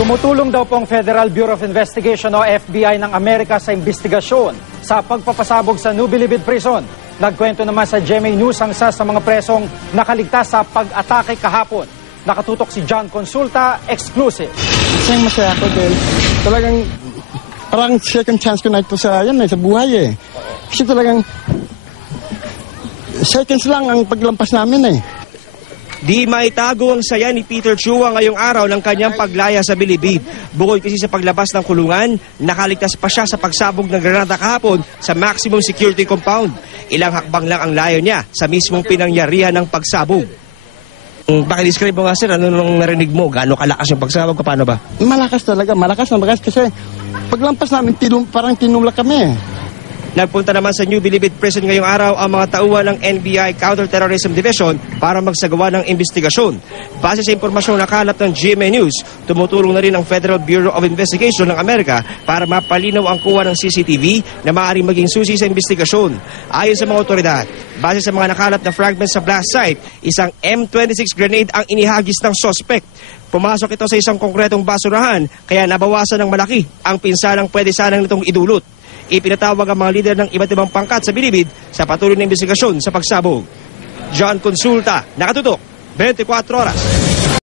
Tumutulong daw po ang Federal Bureau of Investigation o FBI ng Amerika sa investigasyon sa pagpapasabog sa New Bilibid Prison. Nagkwento naman sa GMA News ang isa sa mga presong nakaligtas sa pag-atake kahapon. Nakatutok si John Consulta, exclusive. Masaya ako dahil talagang parang second chance ko na ito sa buhay eh. Kasi talagang seconds lang ang paglampas namin eh. Di maitago ang saya ni Peter Chua ngayong araw ng kanyang paglaya sa Bilibid. Bukod kasi sa paglabas ng kulungan, nakaligtas pa siya sa pagsabog ng granada kahapon sa maximum security compound. Ilang hakbang lang ang layo niya sa mismong pinangyarihan ng pagsabog. Pakidescribe mo nga sir, ano nung narinig mo? Gaano kalakas yung pagsabog? Paano ba? Malakas talaga, malakas kasi paglampas namin parang tinulak kami eh. Nagpunta naman sa New Bilibid Prison ngayong araw ang mga tauhan ng NBI Counterterrorism Division para magsagawa ng investigasyon. Base sa impormasyong nakalat ng GMA News, tumutulong na rin ang Federal Bureau of Investigation ng Amerika para mapalinaw ang kuha ng CCTV na maaaring maging susi sa investigasyon. Ayon sa mga otoridad, base sa mga nakalat na fragments sa blast site, isang M26 grenade ang inihagis ng suspect. Pumasok ito sa isang konkretong basurahan kaya nabawasan ng malaki ang pinsalang pwede sanang nitong idulot. Ipinatawag ang mga lider ng iba't ibang pangkat sa Bilibid sa patuloy na investigasyon sa pagsabog. John Consulta, nakatutok, 24 oras.